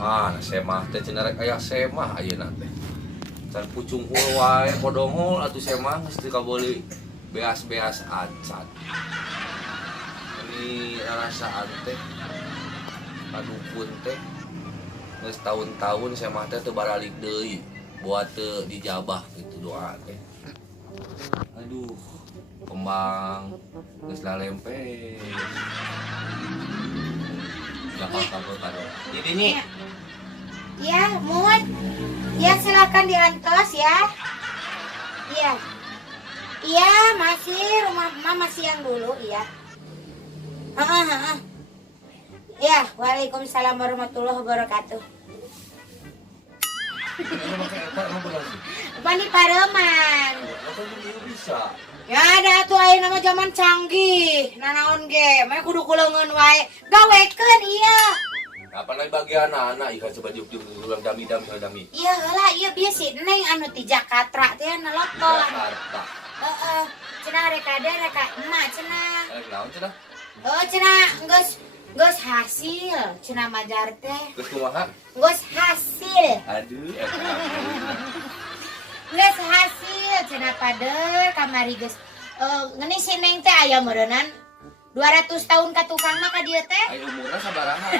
Semah teh cenah rek aya semah ayeuna teh. Can pucung hul wae podong hul atuh semah geus teu kabeuli beas-beas acan. Ini rasaan teh kadukun teh geus tahun-tahun semah teh teu baralik deui buat teu dijabah gitu doa teh. Aduh, kembang geus lalempeh. Gampang-gampang kado. Ini nih. Ya, Mun. Ya, silakan diantos ya. Iya. Iya, masih rumah Mama masih yang dulu, iya. Heeh. Ya, waalaikumsalam warahmatullahi wabarakatuh. Apa nih pareman? Bisa. Ya ada tuh aya nama zaman canggih. Nanaon ge, mah kudu kuleungeun wae. Gawekeun ieu. Apa lagi bagian anak ikan coba juk ulang dami. Iya lah, iya bieu si Neng anu ti Jakarta teh nelokon. Jakarta. Heeh. Cenah rek ada rek emak cenah. Naon cenah? Oh cenah geus hasil cenah majar teh. Geus kumaha? Geus hasil. Aduh, Geus hasil cenah pader kamari geus. Ngeni si Neng teh aya meureunnan 200 tahun ka tukang mah ka dieu teh. ayo umurna sabaraha?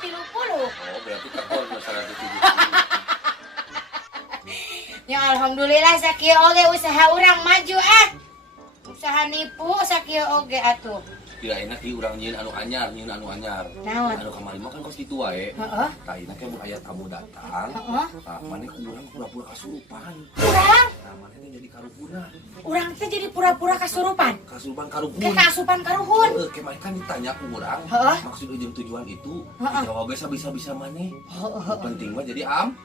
30. Oh, berarti kakor 170. Ya alhamdulillah sakieu oge usaha urang maju Usaha nipu sakieu oge atuh. Tidak enak di urang nyeun anu anyar. Naon? Anu kamari mah kan kos kitu wae. Heeh. Tah ieu ke mun aya tamu datang. Heeh. Maneh urang pura-pura kasurupan. Urang? Maneh teh jadi karuhuna. Urang teh jadi pura-pura kasurupan. Kasurupan karuhun. Ke kasupan karuhun. Kemarin kan ditanya ku urang, Heeh. maksud ujung tujuan itu, Heeh. dijawab bisa maneh. Heeh. Penting mah jadi am.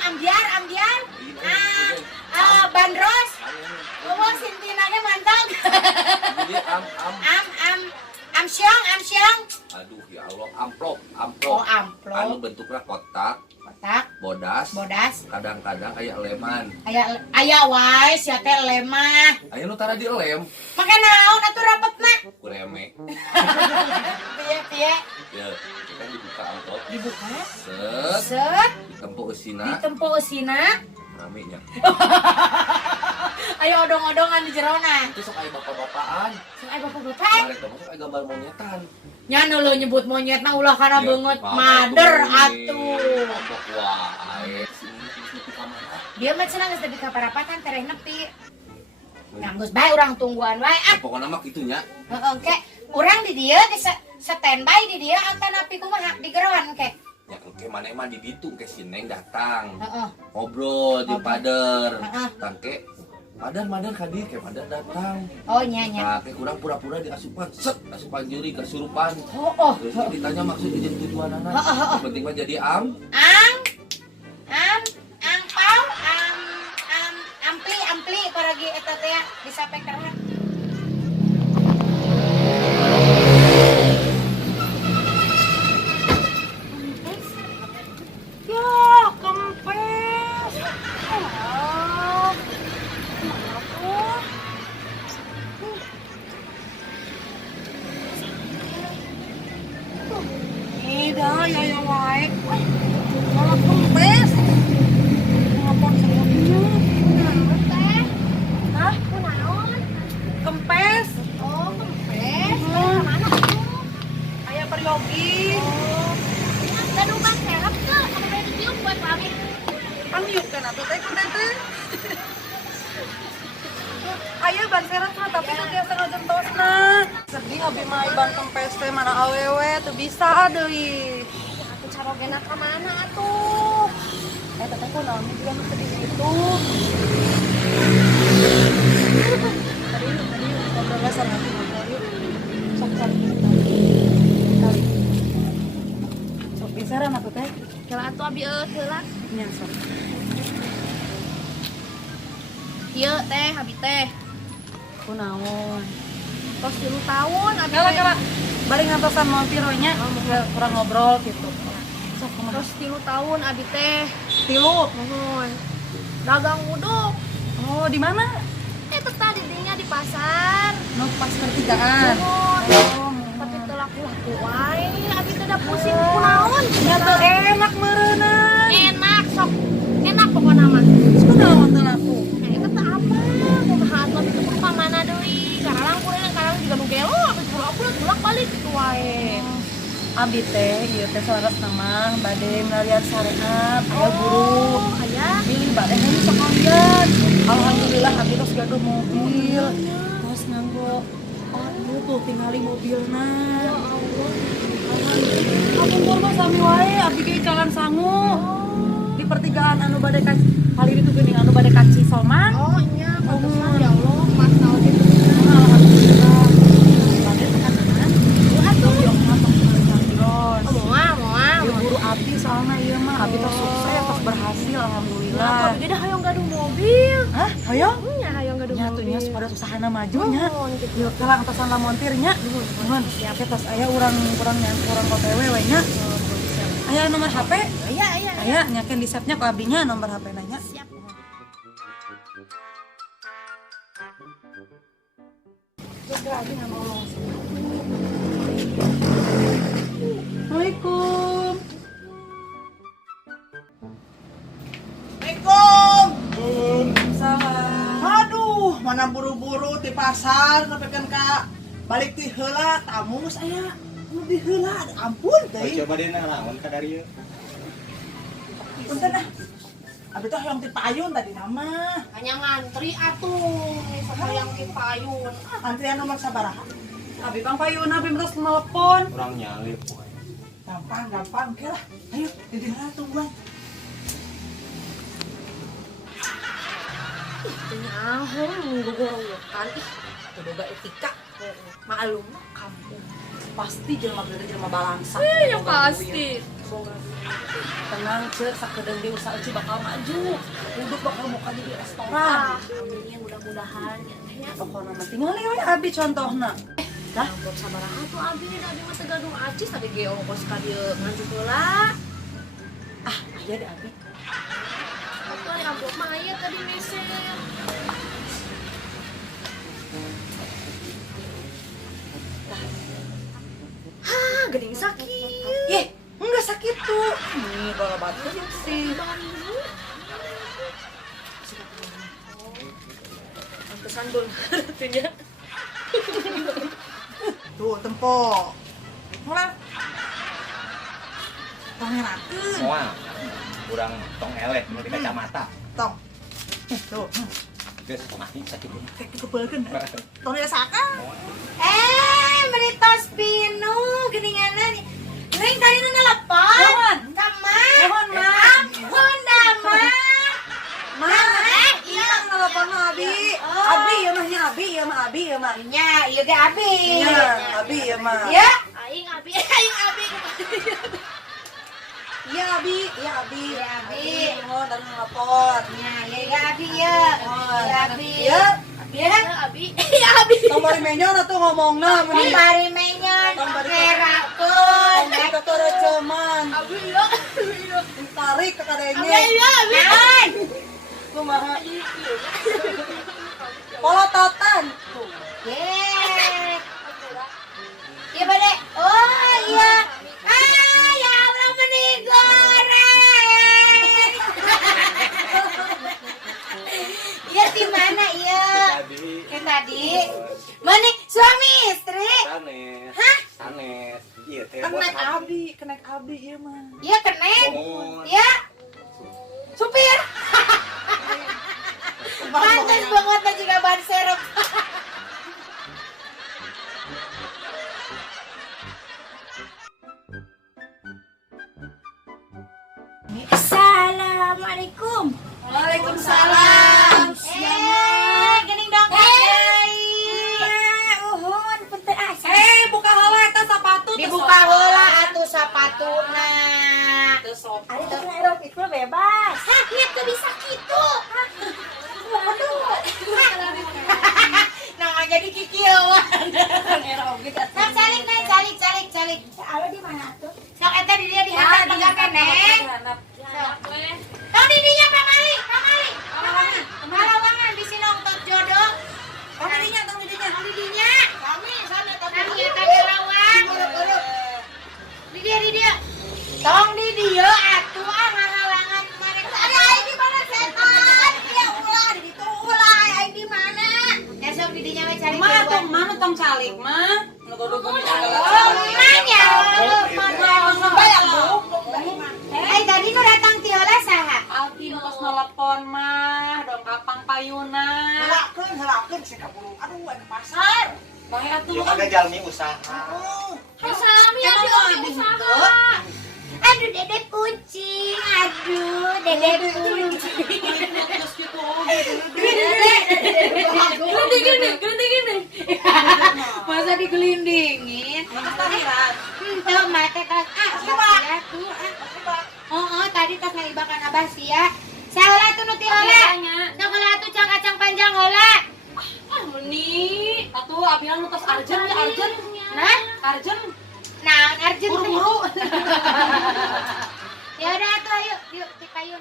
Ambiar. Bandros. Oh, Sintina ge mantap. Jadi am. Amsyong. Aduh ya Allah, amplop. Oh, amplop. Anu bentuknya kotak, Kotak, bodas. bodas. Kadang-kadang aya leman. Aya wae sia teh lemah. Aya nu tara di lem, Make naon atuh rapetna? kureme. Piye? Ya, kan dibuka amplop. Dibuka. Set, Set. ditempo eusina, Ditempo eusina. rame nya. Ayo odong-odongan di jerona. Itu sok aya bapak-bapakan. Sok aya bapak-bapak. Kemarin teh masuk aya gambar monyetan. Nya nu leuh nyebut monyetna ulah kana Ya, beungeut maaf mader atuh. atuh. Mabok wae. Sini nepi ka mana? Dia mah cenah geus nepi ka parapatan tereh nepi. Nah, geus bae urang tungguan wae Pokokna mah kitu nya. Heeh, ke urang di dieu geus standby di dieu antana api kumaha digeroan ke. Ya engke maneh mah di ditu ke si Neng datang. Heeh. Ngobrol di pader. Heeh. Tangke madar kadi ke madar datang. Oh nya. Nah, ke kurang pura-pura di asupan. Asupan juri kesurupan. Oh. Terus ditanya maksud izin tujuan anak. Heeh. Yang penting mah jadi am. Angpau, ampli paragi eta teh disampaikan. Kempes. Dah, ya wae. Malah kempes. Ngapon semuanya. Kunaon teh? Hah? Kunaon? Kempes. Oh, kempes. Mana tuh? Aya peryogi. Oh. Dan ubah serap ke? Kamu mau dicium buat kami? Amiuk kan atuh teh ku teh. Aya ban serap mah tapi teu biasa ngajentosna. Sedih abi mah ban kempes teh mana awewe teu bisa deui. Aku carogena ka mana atuh? Teteh kunaon juga mah sedih itu. Tadi ngobrolnya sama ngobrol yuk. Sok kali. Sok pisaran atuh teh. Kela atuh abi heula. Nya sok. Ieu teh abi teh. Kunaon? Tos 3 tahun abi. Kala balik ngantosan mobil we nya. Kurang ngobrol gitu. Sok kumaha? Tos 3 tahun abi teh. Tilu. Nuhun. Dagang uduk. Oh, di mana? Eta tadi dinya di pasar. Nu pas pertigaan. Nuhun. Oh, Tapi teu laku-laku wae abi teh beda pusing kunaon. Ya teu enak meureunna. Enak sok. Enak pokokna mah. Kunaon teh aku? Eta teh apa? Kumaha atuh itu pamana deui. Karang kuring karang juga nu gelo abis aku bolak balik gitu wae. Abi teh ieu teh saras nama bade ngalian sareat aya guru. Aya. Pilih bade heula sekalian. Alhamdulillah abi tos gaduh mobil. Tos nganggo tuh tingali mobilna. Ya Allah. Alhamdulillah mah sami wae abi ge jalan sangu. Di pertigaan anu bade ka kali itu geuning anu bade ka Cisomang. Oh iya, pantesan ya Allah, Mas Nal gitu. Alhamdulillah. Bade tekanan. Atuh. Yo ngatok Cianjur. Moal. Ieu guru abdi soalna ieu mah abdi tos sukses tos berhasil alhamdulillah. Apa beda hayang gaduh mobil. Hah? Hayo? Nya hayang gaduh mobil. Nyatunya pada usahana majunya. Nuhun, gitu. Yuk kalang tasan lamontirnya. Nuhun. Siap tos aya urang OTW we nya. Aya nomor HP? Iya. Aya nyakeun di save-nya ku abinya nomor HP nanya. Siap. Coba abi ngomong. Assalamualaikum. Assalamualaikum. Salam. Aduh, mana buru-buru di pasar sampai kan ka balik ti heula tamu geus aya. Nu di heula, ampun teh. Coba deh lawan ka dari ieu. Punten ah. Abi teh hoyong ti payun tadi nama. Hanya ngantri atuh, sayang di payun. Antrian nomor sabaraha? Abi Kang Payun abi terus telepon. Kurang nyalip poe. Gampang, oke lah. Ayo, di heula tungguan. Nyaho ngogorowokan ih, teu boga etika. Maklum kampung. Pasti jelema gede jelema balangsa. Ya pasti. Tenang cek sakedeung di usaha Uci bakal maju. Duduk bakal buka di restoran. Ah, amin mudah-mudahan ya teh ya. Pokona mah tingali we abi contohna. Dah, buat sabaraha tuh abi mah teu gaduh acis tadi ge ongkos ka dieu nganjuk heula. Ah, aya deh abi. Waktu di amplop mah aya tadi meser. Hah, geuning sakit. Ih, enggak sakit tuh. Nih, kalau batu sih. Pantesan dul artinya. Tuh, tempo. Mulai. Tong ngerakeun. Moal. Kurang tong eleh nu di kacamata. Tong. Tuh, Geus mati sakit. kayak kebeulkeun. Tong dirasakan. Meritos pinu geninganna nih. Neng tadi nu nelpon. Mohon. Kamar. Mohon, Ma. Ampun dah, Ma. Iya, telepon abi. Abi ya mah nya abi ya mah abi ya mah. Nya, ieu ge abi. Iya, abi ya mah. Ya. Aing abi. Iya abi, iya abi. Iya, abi. Oh, dan telepon. Nya, ieu ge abi ya. Iya, abi. Ya, Ya. Abi. Ya abi. nomor menyon atuh ngomongna meni. Mari menyon, kerakeun. Kita tuh receman. Abi ya. Tarik ke kadenge. Naon? Kumaha? Polototan. Ye. Iya, Bade. Oh, iya. Ah, ya Allah meni goreng. Iya di mana iya? Tadi Yang tadi. Meni suami istri. sanes. Hah? Sanes. Ieu teh Kan buat kenek abi ieu mah. Iya kenek. Mohon. Ya. Supir. Pantes banget na juga ban serep. Assalamualaikum. Waalaikumsalam. Gening dong uhun punten asa. Buka heula eta sapatu. Dibuka heula atuh sapatuna. Teu sopan. Ari teh aerobik mah bebas. Hah, nya teu bisa kitu. Waduh. Namanya dikikeuan. Nah, calik. Alo di mana tuh? Sok eta di dia dihandap pegang keneng. Tong di dinya pamali. Malawangan di sini untuk jodoh. Tong di dinya. Di dinya. Sami eta ge lawang. Di dia di dia. Tong di dia atuh ngahalangan mana. Ada di mana setan? Dia ulah di ditu ulah ai di mana? Esok di dinya we cari. Mah tuh mana tong calik mah? Logo-logo Nanya. Bayang Bu. Tadi nu datang ti heula saha? Alkin pas nelpon mah dong kapang payuna. Helakeun sih kaburu. Aduh, ke pasar. Bae atuh Yo kagak jalmi usaha. Sami ya usaha. Aduh dedek kucing. Aduh dedek kucing. Gelinding. Masa digelindingin? Akhirat. Tuh mate tas ya tuh. Oh, tadi tas ngaibakan abah sia. Saheula tuh nu ti heula. Sok heula tuh cang-cang panjang heula. Meni, atuh abian nu tos arjen ya arjen. Nah, Arjen. naon arjen teh? Buru-buru. Ya udah atuh ayo, yuk di payun.